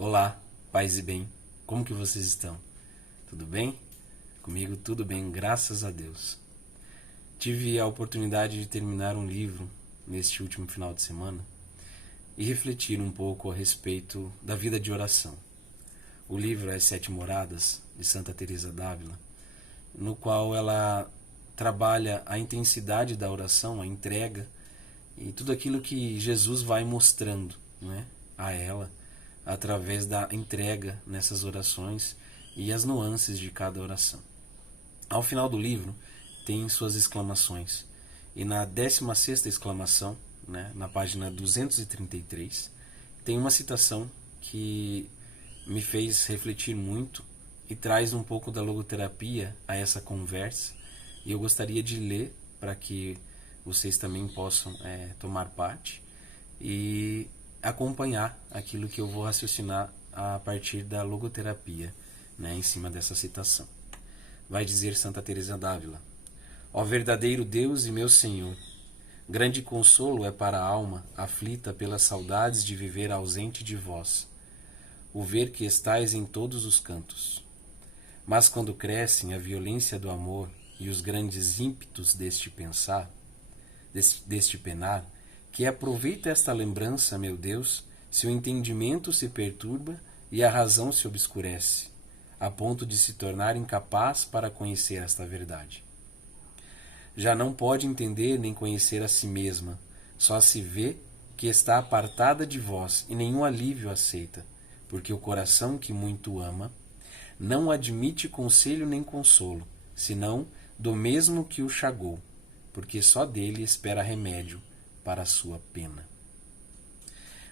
Olá, paz e bem. Como que vocês estão? Tudo bem? Comigo tudo bem, graças a Deus. Tive a oportunidade de terminar um livro neste último final de semana e refletir um pouco a respeito da vida de oração. O livro é As Sete Moradas, de Santa Teresa d'Ávila, no qual ela trabalha a intensidade da oração, a entrega e tudo aquilo que Jesus vai mostrando, né, a ela através da entrega nessas orações e as nuances de cada oração. Ao final do livro tem suas exclamações, e na 16ª exclamação, né, na página 233, tem uma citação que me fez refletir muito e traz um pouco da logoterapia a essa conversa, e eu gostaria de ler para que vocês também possam tomar parte e acompanhar aquilo que eu vou raciocinar a partir da logoterapia, né, em cima dessa citação. Vai dizer Santa Teresa d'Ávila: ó verdadeiro Deus e meu Senhor, grande consolo é para a alma aflita pelas saudades de viver ausente de vós, o ver que estais em todos os cantos. Mas quando crescem a violência do amor e os grandes ímpetos deste pensar, deste penar, que aproveita esta lembrança, meu Deus, se o entendimento se perturba e a razão se obscurece, a ponto de se tornar incapaz para conhecer esta verdade. Já não pode entender nem conhecer a si mesma, só se vê que está apartada de vós e nenhum alívio aceita, porque o coração que muito ama não admite conselho nem consolo, senão do mesmo que o chagou, porque só dele espera remédio para a sua pena.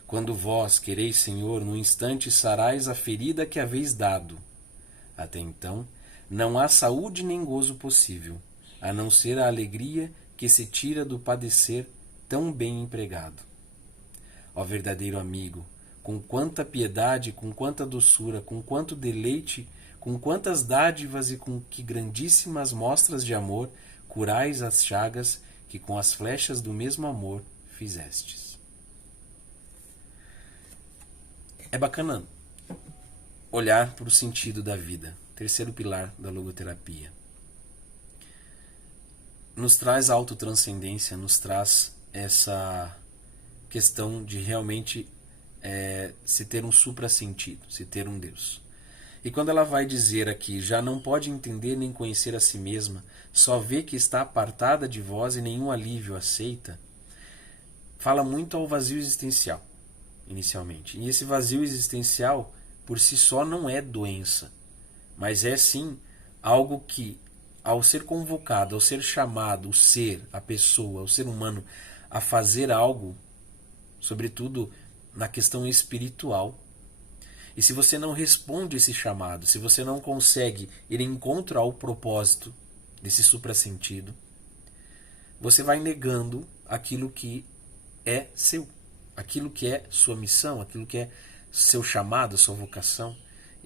Quando vós quereis, Senhor, no instante sarais a ferida que haveis dado. Até então, não há saúde nem gozo possível, a não ser a alegria que se tira do padecer tão bem empregado. Ó verdadeiro amigo, com quanta piedade, com quanta doçura, com quanto deleite, com quantas dádivas e com que grandíssimas mostras de amor curais as chagas que com as flechas do mesmo amor fizestes. É bacana olhar para o sentido da vida, terceiro pilar da logoterapia. Nos traz a autotranscendência, nos traz essa questão de realmente se ter um suprassentido, se ter um Deus. E quando ela vai dizer aqui, já não pode entender nem conhecer a si mesma, só vê que está apartada de vós e nenhum alívio aceita, fala muito ao vazio existencial, inicialmente. E esse vazio existencial, por si só, não é doença, mas é sim algo que, ao ser convocado, ao ser chamado, o ser, a pessoa, o ser humano, a fazer algo, sobretudo na questão espiritual, e se você não responde esse chamado, se você não consegue ir em encontro ao propósito desse suprassentido, você vai negando aquilo que é seu, aquilo que é sua missão, aquilo que é seu chamado, sua vocação,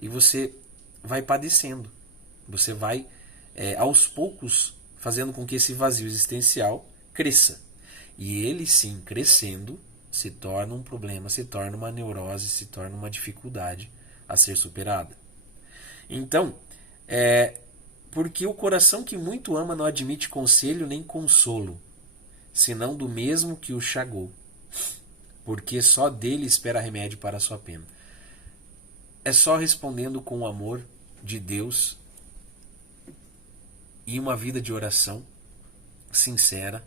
e você vai padecendo. Você vai, aos poucos, fazendo com que esse vazio existencial cresça. E ele, sim, crescendo, se torna um problema, se torna uma neurose, se torna uma dificuldade a ser superada. Então, porque o coração que muito ama não admite conselho nem consolo, senão do mesmo que o chagou, porque só dele espera remédio para a sua pena. É só respondendo com o amor de Deus e uma vida de oração sincera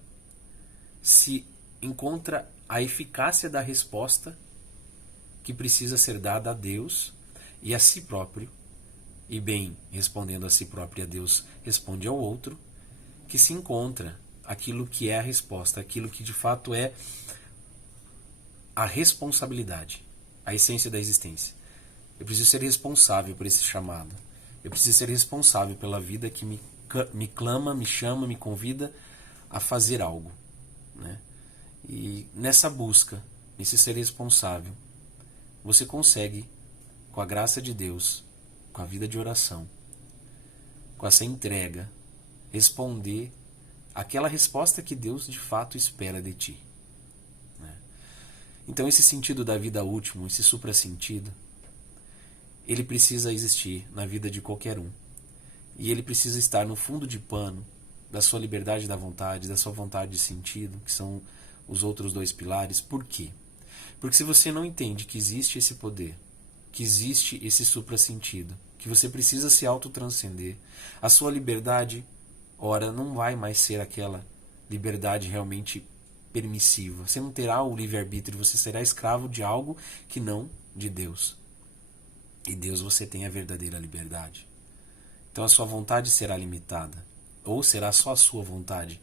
se encontra a eficácia da resposta que precisa ser dada a Deus e a si próprio, e bem, respondendo a si próprio e a Deus, responde ao outro, que se encontra aquilo que é a resposta, aquilo que de fato é a responsabilidade, a essência da existência. Eu preciso ser responsável por esse chamado. Eu preciso ser responsável pela vida que me clama, me chama, me convida a fazer algo, né? E nessa busca, nesse ser responsável, você consegue, com a graça de Deus, com a vida de oração, com essa entrega, responder aquela resposta que Deus de fato espera de ti, né? Então esse sentido da vida último, esse suprassentido, ele precisa existir na vida de qualquer um. E ele precisa estar no fundo de pano da sua liberdade da vontade, da sua vontade de sentido, que são os outros dois pilares. Por quê? Porque se você não entende que existe esse poder, que existe esse suprassentido, que você precisa se autotranscender, a sua liberdade, ora, não vai mais ser aquela liberdade realmente permissiva. Você não terá o livre-arbítrio, você será escravo de algo que não de Deus. E Deus, você tem a verdadeira liberdade. Então a sua vontade será limitada. Ou será só a sua vontade.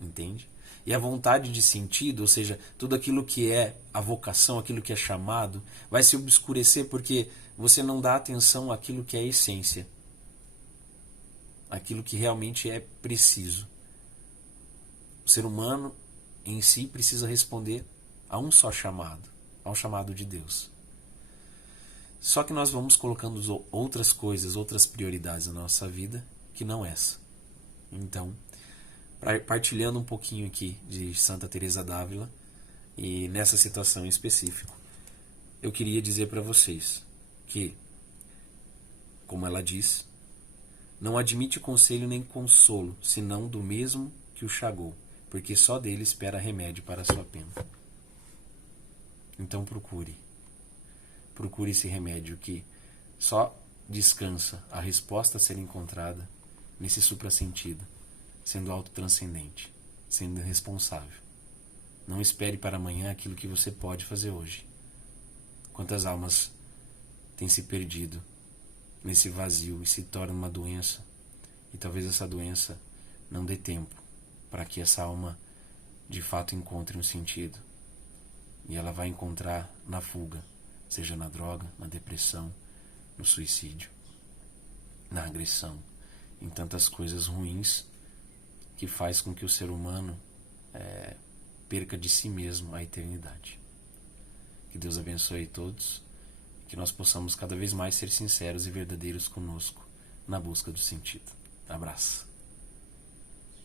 Entende? E a vontade de sentido, ou seja, tudo aquilo que é a vocação, aquilo que é chamado, vai se obscurecer porque você não dá atenção àquilo que é a essência. Aquilo que realmente é preciso. O ser humano em si precisa responder a um só chamado, ao chamado de Deus. Só que nós vamos colocando outras coisas, outras prioridades na nossa vida, que não essa. Então, partilhando um pouquinho aqui de Santa Teresa d'Ávila, e nessa situação em específico, eu queria dizer para vocês que, como ela diz, não admite conselho nem consolo, senão do mesmo que o chagou, porque só dele espera remédio para a sua pena. Então procure esse remédio que só descansa a resposta a ser encontrada nesse suprassentido, sendo autotranscendente, sendo responsável. Não espere para amanhã aquilo que você pode fazer hoje. Quantas almas têm se perdido nesse vazio e se torna uma doença, e talvez essa doença não dê tempo para que essa alma de fato encontre um sentido. E ela vai encontrar na fuga, seja na droga, na depressão, no suicídio, na agressão, em tantas coisas ruins que faz com que o ser humano perca de si mesmo a eternidade. Que Deus abençoe todos, que nós possamos cada vez mais ser sinceros e verdadeiros conosco na busca do sentido. Abraço.